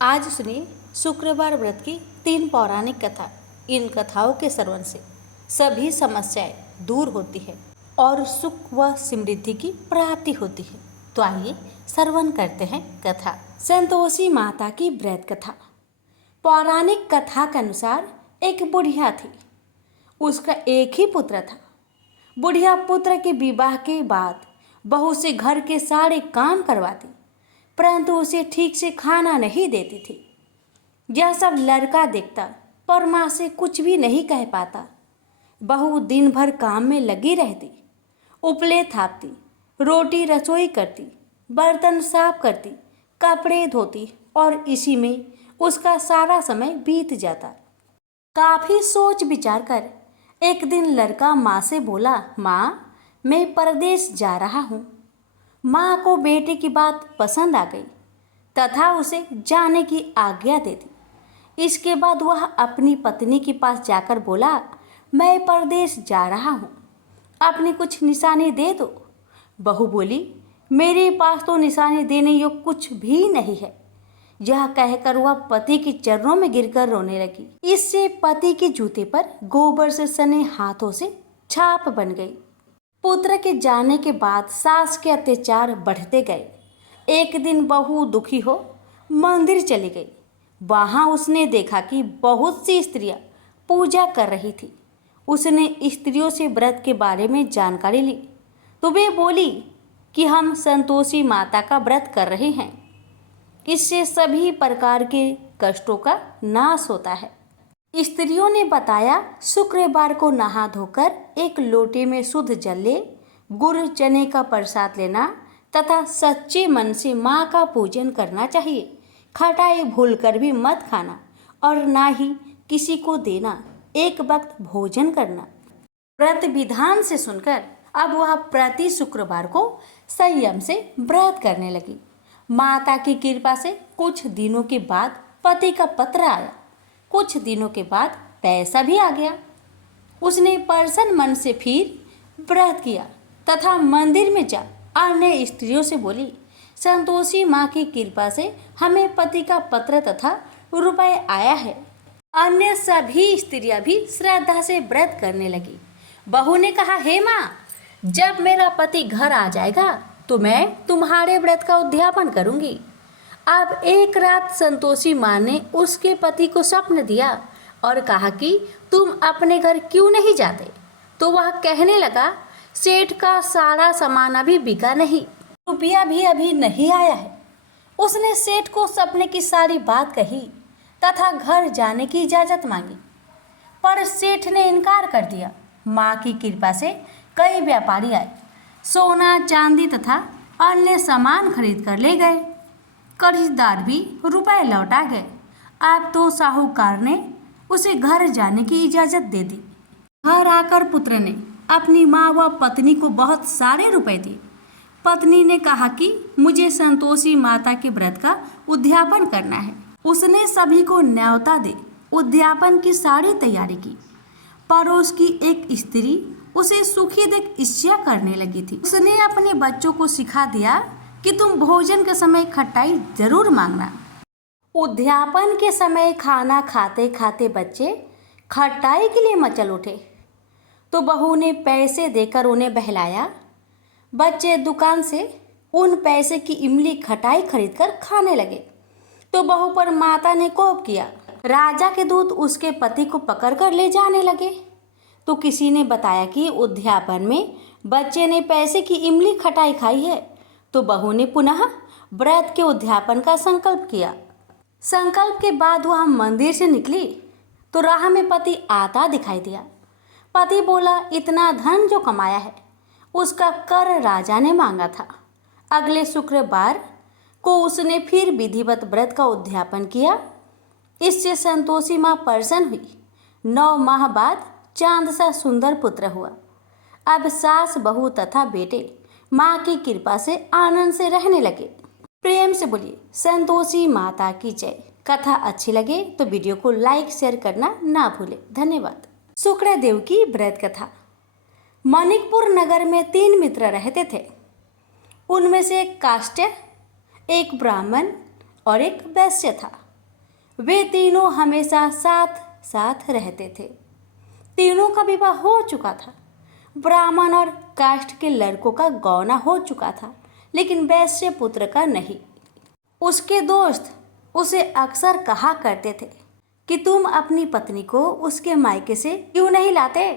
आज सुनिए शुक्रवार व्रत की 3 पौराणिक कथा। इन कथाओं के श्रवण से सभी समस्याएं दूर होती है और सुख व समृद्धि की प्राप्ति होती है। तो आइए श्रवण करते हैं कथा। संतोषी माता की व्रत कथा। पौराणिक कथा के अनुसार एक बुढ़िया थी। उसका एक ही पुत्र था। बुढ़िया पुत्र के विवाह के बाद बहू से घर के सारे काम करवाती, परंतु उसे ठीक से खाना नहीं देती थी। यह सब लड़का देखता पर माँ से कुछ भी नहीं कह पाता। बहू दिन भर काम में लगी रहती, उपले थापती, रोटी रसोई करती, बर्तन साफ करती, कपड़े धोती और इसी में उसका सारा समय बीत जाता। काफ़ी सोच विचार कर एक दिन लड़का माँ से बोला, माँ मैं परदेश जा रहा हूँ। माँ को बेटे की बात पसंद आ गई तथा उसे जाने की आज्ञा दे दी। इसके बाद वह अपनी पत्नी के पास जाकर बोला, मैं परदेश जा रहा हूँ, अपनी कुछ निशानी दे दो। बहू बोली, मेरे पास तो निशानी देने योग्य कुछ भी नहीं है। यह कहकर वह पति के चरणों में गिरकर रोने लगी। इससे पति के जूते पर गोबर से सने हाथों से छाप बन गई। पुत्र के जाने के बाद सास के अत्याचार बढ़ते गए। एक दिन बहू दुखी हो मंदिर चली गई। वहाँ उसने देखा कि बहुत सी स्त्रियां पूजा कर रही थी। उसने स्त्रियों से व्रत के बारे में जानकारी ली तो वे बोली कि हम संतोषी माता का व्रत कर रहे हैं, इससे सभी प्रकार के कष्टों का नाश होता है। स्त्रियों ने बताया, शुक्रवार को नहा धोकर एक लोटे में शुद्ध जल ले, गुड़ चने का प्रसाद लेना तथा सच्चे मन से माँ का पूजन करना चाहिए। खटाई भूलकर भी मत खाना और ना ही किसी को देना। एक वक्त भोजन करना। व्रत विधान से सुनकर अब वह प्रति शुक्रवार को संयम से व्रत करने लगी। माता की कृपा से कुछ दिनों के बाद पति का पत्र आया। कुछ दिनों के बाद पैसा भी आ गया। उसने प्रसन्न मन से फिर व्रत किया तथा मंदिर में जा अन्य स्त्रियों से बोली, संतोषी माँ की कृपा से हमें पति का पत्र तथा रुपए आया है। अन्य सभी स्त्रियां भी श्रद्धा से व्रत करने लगी। बहू ने कहा, हे माँ, जब मेरा पति घर आ जाएगा तो मैं तुम्हारे व्रत का उद्यापन करूंगी। अब एक रात संतोषी माँ ने उसके पति को स्वप्न दिया और कहा कि तुम अपने घर क्यों नहीं जाते। तो वह कहने लगा, सेठ का सारा सामान अभी बिका नहीं, रुपया भी अभी नहीं आया है। उसने सेठ को सपने की सारी बात कही तथा घर जाने की इजाज़त मांगी, पर सेठ ने इनकार कर दिया। माँ की कृपा से कई व्यापारी आए, सोना चांदी तथा अन्य सामान खरीद कर ले गए। कर्जदार भी रुपए लौटा गए। अब तो साहूकार ने उसे घर जाने की इजाज़त दे दी। घर आकर पुत्र ने अपनी माँ व पत्नी को बहुत सारे रुपए दिए। पत्नी ने कहा कि मुझे संतोषी माता के व्रत का उद्यापन करना है। उसने सभी को न्योता दे उद्यापन की सारी तैयारी की। पड़ोस की एक स्त्री उसे सुखी देख ईर्ष्या करने लगी थी। उसने अपने बच्चों को सिखा दिया कि तुम भोजन के समय खटाई जरूर मांगना। उद्यापन के समय खाना खाते खाते बच्चे खटाई के लिए मचल उठे तो बहू ने पैसे देकर उन्हें बहलाया। बच्चे दुकान से उन पैसे की इमली खटाई खरीदकर खाने लगे तो बहू पर माता ने कोप किया। राजा के दूत उसके पति को पकड़कर ले जाने लगे तो किसी ने बताया कि उद्यापन में बच्चे ने पैसे की इमली खटाई खाई है। तो बहू ने पुनः व्रत के उद्यापन का संकल्प किया। संकल्प के बाद वह मंदिर से निकली तो राह में पति आता दिखाई दिया। पति बोला, इतना धन जो कमाया है उसका कर राजा ने मांगा था। अगले शुक्रवार को उसने फिर विधिवत व्रत का उद्यापन किया। इससे संतोषी माँ प्रसन्न हुई। 9 माह बाद चांद सा सुंदर पुत्र हुआ। अब सास बहू तथा बेटे माँ की कृपा से आनंद से रहने लगे। प्रेम से बोलिए संतोषी माता की जय। कथा अच्छी लगे तो वीडियो को लाइक शेयर करना ना भूले। धन्यवाद। शुक्रदेव की व्रत कथा। मणिकपुर नगर में 3 मित्र रहते थे। उनमें से एक काष्ट, एक ब्राह्मण और एक वैश्य था। वे तीनों हमेशा साथ साथ रहते थे। तीनों का विवाह हो चुका था। ब्राह्मण और काष्ठ के लड़कों का गौना हो चुका था, लेकिन वैश्य पुत्र का नहीं। उसके दोस्त उसे अक्सर कहा करते थे कि तुम अपनी पत्नी को उसके मायके से क्यों नहीं लाते।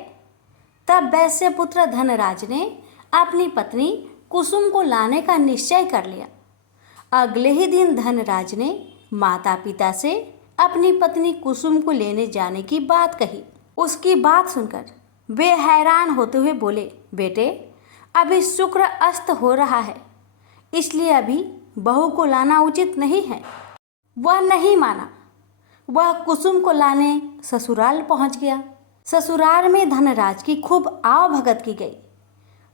तब वैश्य पुत्र धनराज ने अपनी पत्नी कुसुम को लाने का निश्चय कर लिया। अगले ही दिन धनराज ने माता पिता से अपनी पत्नी कुसुम को लेने जाने की बात कही। उसकी बात सुनकर वे हैरान होते हुए बोले, बेटे, अभी शुक्र अस्त हो रहा है, इसलिए अभी बहू को लाना उचित नहीं है। वह नहीं माना। वह कुसुम को लाने ससुराल पहुंच गया। ससुराल में धनराज की खूब आवभगत की गई।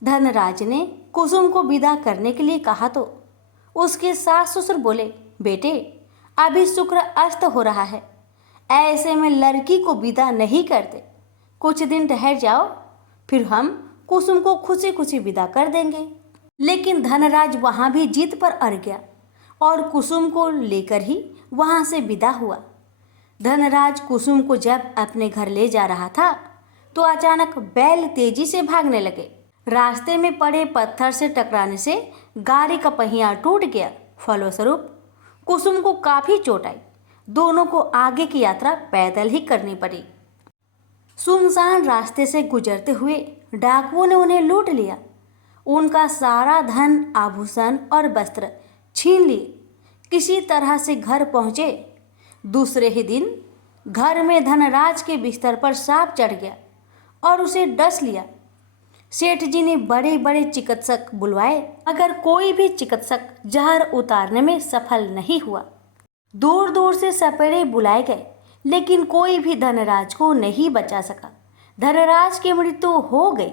धनराज ने कुसुम को विदा करने के लिए कहा तो उसके सास ससुर बोले, बेटे, अभी शुक्र अस्त हो रहा है, ऐसे में लड़की को विदा नहीं करते। कुछ दिन ठहर जाओ, फिर हम कुसुम को खुशी खुशी विदा कर देंगे। लेकिन धनराज वहाँ भी जीत पर अड़ गया और कुसुम को लेकर ही वहाँ से विदा हुआ। धनराज कुसुम को जब अपने घर ले जा रहा था तो अचानक बैल तेजी से भागने लगे। रास्ते में पड़े पत्थर से टकराने से गाड़ी का पहिया टूट गया। फलस्वरूप कुसुम को काफी चोट आई। दोनों को आगे की यात्रा पैदल ही करनी पड़ी। सुनसान रास्ते से गुजरते हुए डाकुओं ने उन्हें लूट लिया। उनका सारा धन, आभूषण और वस्त्र छीन लिए। किसी तरह से घर पहुंचे। दूसरे ही दिन घर में धनराज के बिस्तर पर सांप चढ़ गया और उसे डस लिया। सेठ जी ने बड़े बड़े चिकित्सक बुलवाए, मगर कोई भी चिकित्सक जहर उतारने में सफल नहीं हुआ। दूर दूर से सपेरे बुलाए गए, लेकिन कोई भी धनराज को नहीं बचा सका। धनराज की मृत्यु हो गई।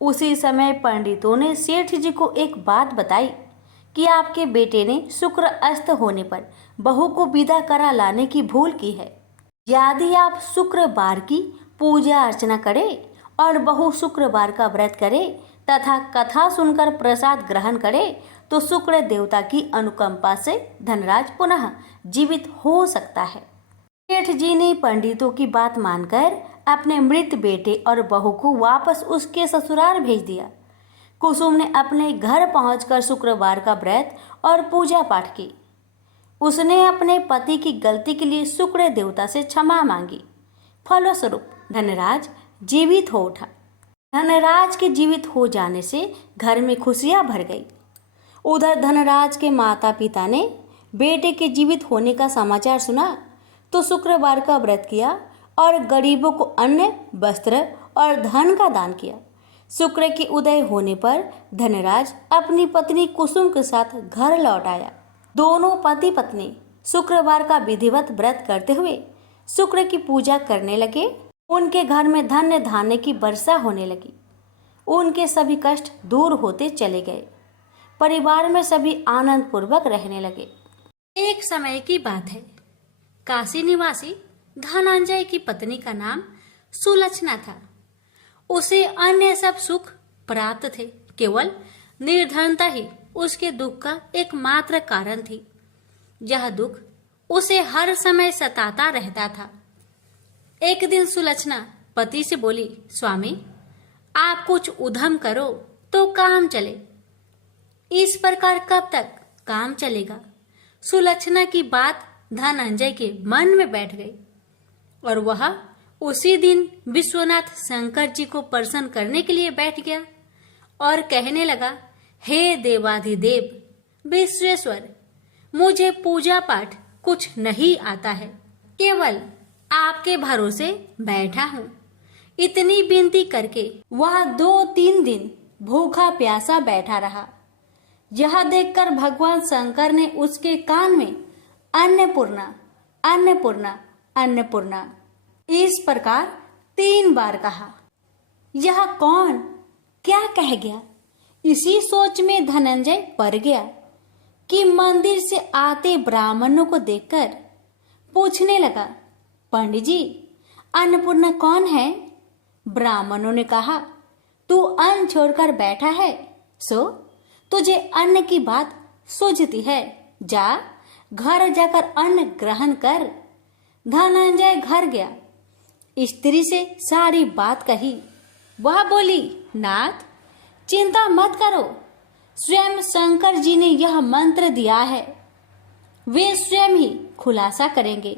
उसी समय पंडितों ने सेठ जी को एक बात बताई कि आपके बेटे ने शुक्र अस्त होने पर बहू को विदा करा लाने की भूल की है। यदि आप शुक्रवार की पूजा अर्चना करें और बहू शुक्रवार का व्रत करे तथा कथा सुनकर प्रसाद ग्रहण करे तो शुक्र देवता की अनुकंपा से धनराज पुनः जीवित हो सकता है। सेठ जी ने पंडितों की बात मानकर अपने मृत बेटे और बहू को वापस उसके ससुराल भेज दिया। कुसुम ने अपने घर पहुंचकर शुक्रवार का व्रत और पूजा पाठ की। उसने अपने पति की गलती के लिए शुक्र देवता से क्षमा मांगी। फलस्वरूप धनराज जीवित हो उठा। धनराज के जीवित हो जाने से घर में खुशियां भर गई। उधर धनराज के माता पिता ने बेटे के जीवित होने का समाचार सुना तो शुक्रवार का व्रत किया और गरीबों को अन्न, वस्त्र और धन का दान किया। शुक्र के उदय होने पर धनराज अपनी पत्नी कुसुम के साथ घर लौट आया। दोनों पति पत्नी शुक्रवार का विधिवत व्रत करते हुए शुक्र की पूजा करने लगे। उनके घर में धन्य धान्य की वर्षा होने लगी। उनके सभी कष्ट दूर होते चले गए। परिवार में सभी आनंद पूर्वक रहने लगे। एक समय की बात है। काशी निवासी धनंजय की पत्नी का नाम सुलक्षणा था। उसे अन्य सब सुख प्राप्त थे, केवल निर्धनता ही उसके दुख का एकमात्र कारण थी। यह दुख उसे हर समय सताता रहता था। एक दिन सुलक्षणा पति से बोली, स्वामी, आप कुछ उद्यम करो तो काम चले। इस प्रकार कब तक काम चलेगा? सुलक्षणा की बात धनंजय के मन में बैठ गई और वह उसी दिन विश्वनाथ शंकर जी को प्रसन्न करने के लिए बैठ गया और कहने लगा, हे देवाधिदेव विश्वेश्वर, मुझे पूजा पाठ कुछ नहीं आता है, केवल आपके भरोसे बैठा हूँ। इतनी विनती करके वह 2-3 दिन भूखा प्यासा बैठा रहा। यह देखकर भगवान शंकर ने उसके कान में अन्नपूर्णा, अन्नपूर्णा, अन्नपूर्णा इस प्रकार 3 बार कहा। यह कौन क्या कह गया? इसी सोच में धनंजय पड़ गया कि मंदिर से आते ब्राह्मणों को देखकर पूछने लगा, पंडित जी, अन्नपूर्णा कौन है? ब्राह्मणों ने कहा, तू अन्न छोड़कर बैठा है, सो तुझे अन्न की बात सूझती है। जा घर जाकर अन्न ग्रहण कर। धनंजय घर गया, स्त्री से सारी बात कही। वह बोली, नाथ चिंता मत करो, स्वयं शंकर जी ने यह मंत्र दिया है, वे स्वयं ही खुलासा करेंगे,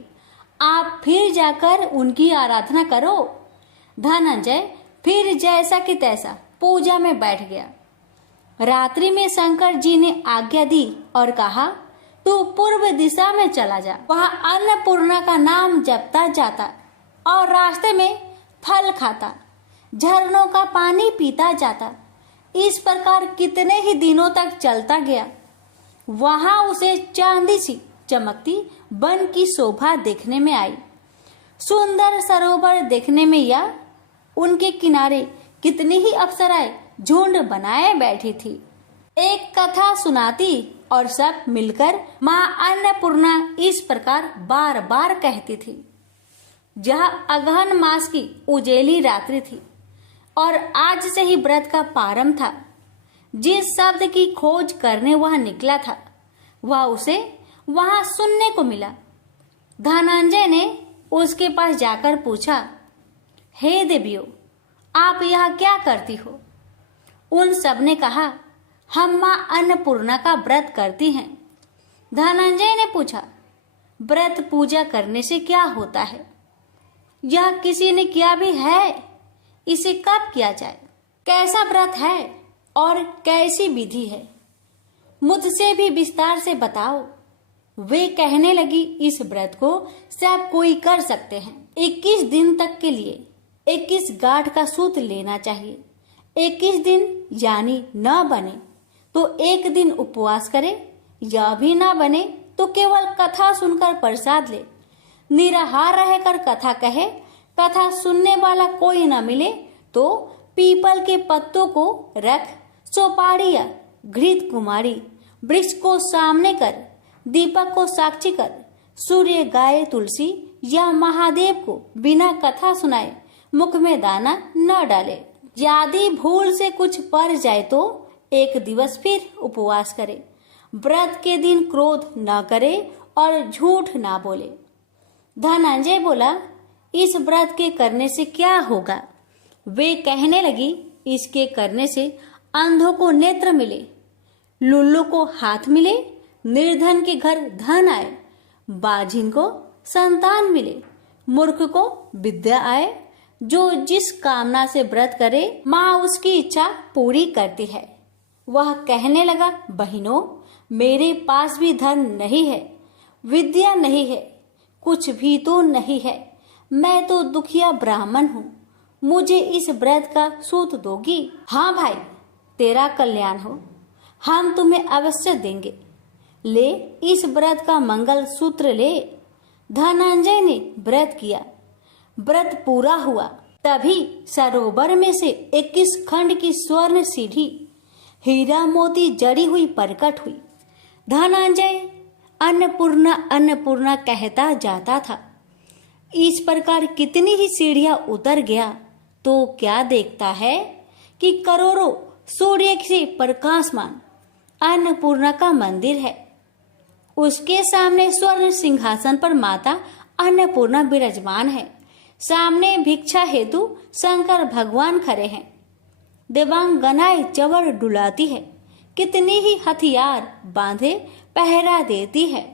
आप फिर जाकर उनकी आराधना करो। धनंजय फिर जैसा कि तैसा पूजा में बैठ गया। रात्रि में शंकर जी ने आज्ञा दी और कहा, तू पूर्व दिशा में चला जा, वहां अन्नपूर्णा का नाम जपता जाता और रास्ते में फल खाता, झरनों का पानी पीता जाता। इस प्रकार कितने ही दिनों तक चलता गया। वहां उसे चांदी सी चमकती वन की शोभा देखने में आई। सुंदर सरोवर देखने में या उनके किनारे कितनी ही अप्सराएं झुंड बनाए बैठी थी। एक कथा सुनाती और सब मिलकर माँ अन्नपूर्णा इस प्रकार बार बार कहती थी। जहाँ अगहन मास की उजेली रात्रि थी और आज से ही व्रत का प्रारंभ था। जिस शब्द की खोज करने वह निकला था वह उसे वहां सुनने को मिला। धनंजय ने उसके पास जाकर पूछा, हे देवियों, आप यहाँ क्या करती हो? उन सब ने कहा, हम माँ अन्नपूर्णा का व्रत करती हैं। धनंजय ने पूछा, व्रत पूजा करने से क्या होता है? यह किसी ने किया भी है? इसे कब किया जाए? कैसा व्रत है और कैसी विधि है? मुझसे भी विस्तार से बताओ। वे कहने लगी, इस व्रत को सब कोई कर सकते हैं। 21 दिन तक के लिए 21 गांठ का सूत लेना चाहिए। 21 दिन यानी न बने तो एक दिन उपवास करे, या भी न बने तो केवल कथा सुनकर प्रसाद ले। निराहार रहकर कथा कहे, कथा सुनने वाला कोई न मिले तो पीपल के पत्तों को रख, सुपारी या घृत कुमारी वृक्ष को सामने कर, दीपक को साक्षी कर, सूर्य गाय तुलसी या महादेव को बिना कथा सुनाए मुख में दाना न डाले। यदि भूल से कुछ पड़ जाए तो एक दिवस फिर उपवास करे। व्रत के दिन क्रोध न करे और झूठ ना बोले। धनंजय बोला, इस व्रत के करने से क्या होगा? वे कहने लगी, इसके करने से अंधों को नेत्र मिले, लुल्लू को हाथ मिले, निर्धन के घर धन आए, बाझिन को संतान मिले, मूर्ख को विद्या आए। जो जिस कामना से व्रत करे माँ उसकी इच्छा पूरी करती है। वह कहने लगा, बहनों, मेरे पास भी धन नहीं है, विद्या नहीं है, कुछ भी तो नहीं है। मैं तो दुखिया ब्राह्मण हूँ, मुझे इस व्रत का सूत दोगी? हाँ भाई, तेरा कल्याण हो, हम तुम्हें अवश्य देंगे। ले, इस व्रत का मंगल सूत्र ले। धनंजय ने व्रत किया। व्रत पूरा हुआ तभी सरोवर में से 21 खंड की स्वर्ण सीढ़ी हीरा मोती जड़ी हुई प्रकट हुई। धनंजय अन्नपूर्णा अन्नपूर्णा कहता जाता था। इस प्रकार कितनी ही सीढ़ियां उतर गया तो क्या देखता है कि करोड़ों सूर्य से प्रकाशमान अन्नपूर्णा का मंदिर है। उसके सामने स्वर्ण सिंहासन पर माता अन्नपूर्णा विराजमान है। सामने भिक्षा हेतु शंकर भगवान खड़े हैं। देवांगनाएं चवर डुलाती है, कितनी ही हथियार बांधे पहरा देती है।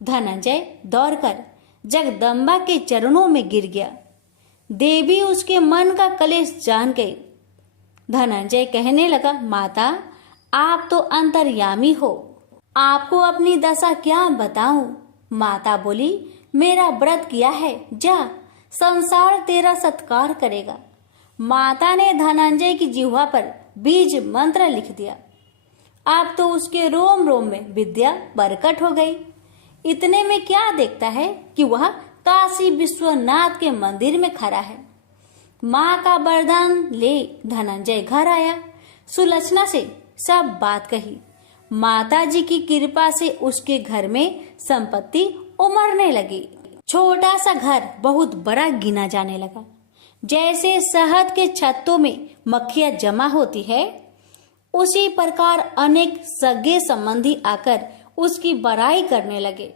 धनंजय दौड़कर जगदम्बा के चरणों में गिर गया। देवी उसके मन का कलेश जान गई। धनंजय कहने लगा, माता, आप तो अंतर्यामी हो, आपको अपनी दशा क्या बताऊं? माता बोली, मेरा व्रत किया है, जा, संसार तेरा सत्कार करेगा। माता ने धनंजय की जिह्वा पर बीज मंत्र लिख दिया। अब तो उसके रोम रोम में विद्या प्रकट हो गई। इतने में क्या देखता है कि वह काशी विश्वनाथ के मंदिर में खड़ा है। माँ का वरदान ले धनंजय घर आया। सुलक्षणा से सब बात कही। माता जी की कृपा से उसके घर में संपत्ति उमड़ने लगी। छोटा सा घर बहुत बड़ा गिना जाने लगा। जैसे शहद के छत्तों में मक्खियां जमा होती है, उसी प्रकार अनेक सगे संबंधी आकर उसकी बड़ाई करने लगे।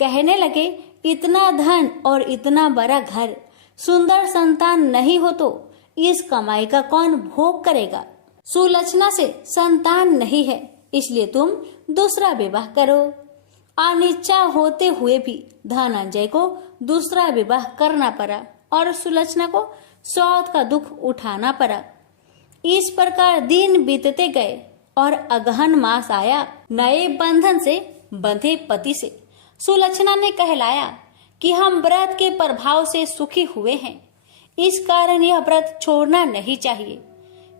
कहने लगे, इतना धन और इतना बड़ा घर, सुंदर संतान नहीं हो तो इस कमाई का कौन भोग करेगा? सुलक्षणा से संतान नहीं है, इसलिए तुम दूसरा विवाह करो। अनिच्छा होते हुए भी धनंजय को दूसरा विवाह करना पड़ा और सुलक्षणा को सौत का दुख उठाना पड़ा। इस प्रकार दिन बीतते गए और अगहन मास आया। नए बंधन से बंधे पति से सुलक्षणा ने कहलाया कि हम व्रत के प्रभाव से सुखी हुए हैं, इस कारण यह व्रत छोड़ना नहीं चाहिए।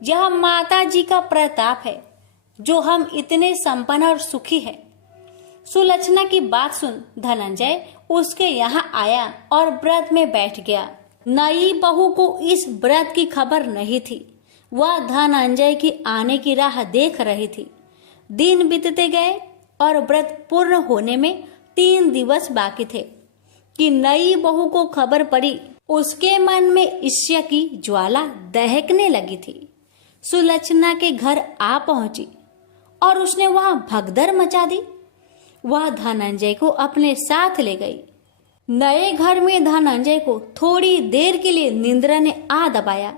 यह माता जी का प्रताप है जो हम इतने संपन्न और सुखी हैं। सुलक्षणा की बात सुन धनंजय उसके यहाँ आया और व्रत में बैठ गया। नई बहू को इस व्रत की खबर नहीं थी। वह धनंजय की आने की राह देख रही थी। दिन बीतते गए और व्रत पूर्ण होने में 3 दिवस बाकी थे कि नई बहू को खबर पड़ी। उसके मन में ईर्ष्या की ज्वाला दहकने लगी थी। सुलक्षणा के घर आ पहुंची और उसने वहां भगदड़ मचा दी। वह धनंजय को अपने साथ ले गई। नए घर में धनंजय को थोड़ी देर के लिए निंद्रा ने आ दबाया।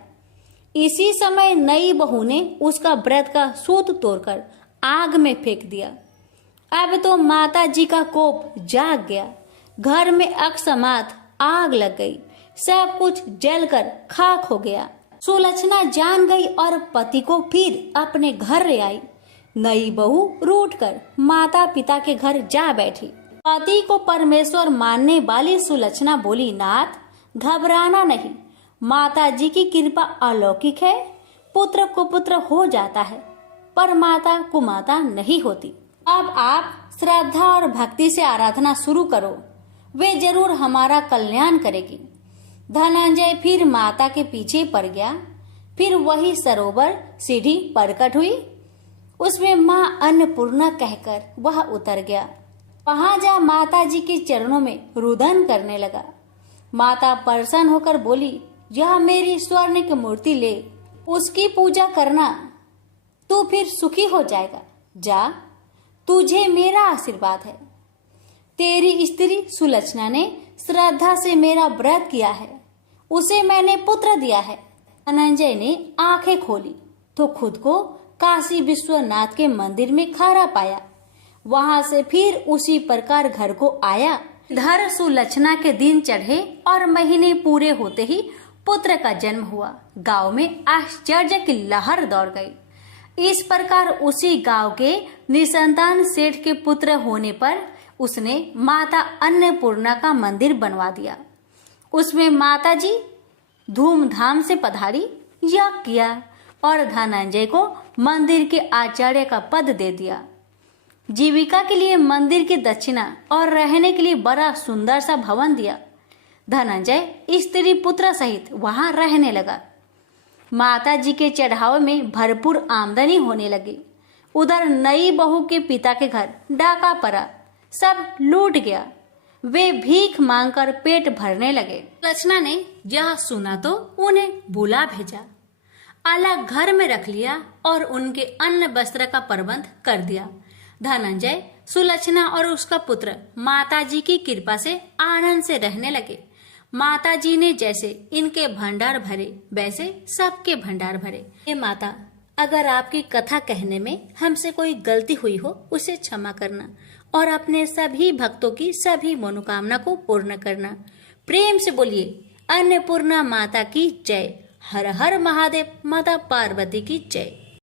इसी समय नई बहू ने उसका व्रत का सूत तोड़कर आग में फेंक दिया। अब तो माता जी का कोप जाग गया। घर में अकस्मात आग लग गई। सब कुछ जलकर खाक हो गया। सुलक्षणा जान गई और पति को फिर अपने घर ले आई। नई बहू रूठकर माता पिता के घर जा बैठी। पति को परमेश्वर मानने वाली सुलक्षणा बोली, नाथ घबराना नहीं, माता जी की कृपा अलौकिक है। पुत्र कुपुत्र हो जाता है पर माता कुमाता नहीं होती। अब आप श्रद्धा और भक्ति से आराधना शुरू करो, वे जरूर हमारा कल्याण करेगी। धनंजय फिर माता के पीछे पड़ गया। फिर वही सरोवर सीढ़ी प्रकट हुई। उसमें माँ अन्नपूर्णा कहकर वह उतर गया। वहां जा माता जी के चरणों में रुदन करने लगा। माता प्रसन्न होकर बोली, यह मेरी स्वर्ण की मूर्ति ले, उसकी पूजा करना, तू फिर सुखी हो जाएगा। जा, तुझे मेरा आशीर्वाद है। तेरी स्त्री सुलक्षणा ने श्रद्धा से मेरा व्रत किया है, उसे मैंने पुत्र दिया है। धनंजय ने आंखें खोली तो खुद को काशी विश्वनाथ के मंदिर में खड़ा पाया। वहां से फिर उसी प्रकार घर को आया। इधर सुलक्षणा के दिन चढ़े और महीने पूरे होते ही पुत्र का जन्म हुआ। गांव में आश्चर्य की लहर दौड़ गई। इस प्रकार उसी गांव के निसंतान सेठ के पुत्र होने पर उसने माता अन्नपूर्णा का मंदिर बनवा दिया। उसमें माता जी धूमधाम से पधारी, यज्ञ किया और धनंजय को मंदिर के आचार्य का पद दे दिया। जीविका के लिए मंदिर की दक्षिणा और रहने के लिए बड़ा सुंदर सा भवन दिया। धनंजय स्त्री पुत्र सहित वहां रहने लगा। माता जी के चढ़ावे में भरपूर आमदनी होने लगी। उधर नई बहू के पिता के घर डाका पड़ा, सब लूट गया। वे भीख मांगकर पेट भरने लगे। सुलक्षणा ने यह सुना तो उन्हें बुला भेजा, अलग घर में रख लिया और उनके अन्न वस्त्र का प्रबंध कर दिया। धनंजय, सुलक्षणा और उसका पुत्र माता जी की कृपा से आनंद से रहने लगे। माता जी ने जैसे इनके भंडार भरे वैसे सबके भंडार भरे। हे माता, अगर आपकी कथा कहने में हमसे कोई गलती हुई हो उसे क्षमा करना और अपने सभी भक्तों की सभी मनोकामना को पूर्ण करना। प्रेम से बोलिए अन्नपूर्णा माता की जय। हर हर महादेव, माता पार्वती की जय।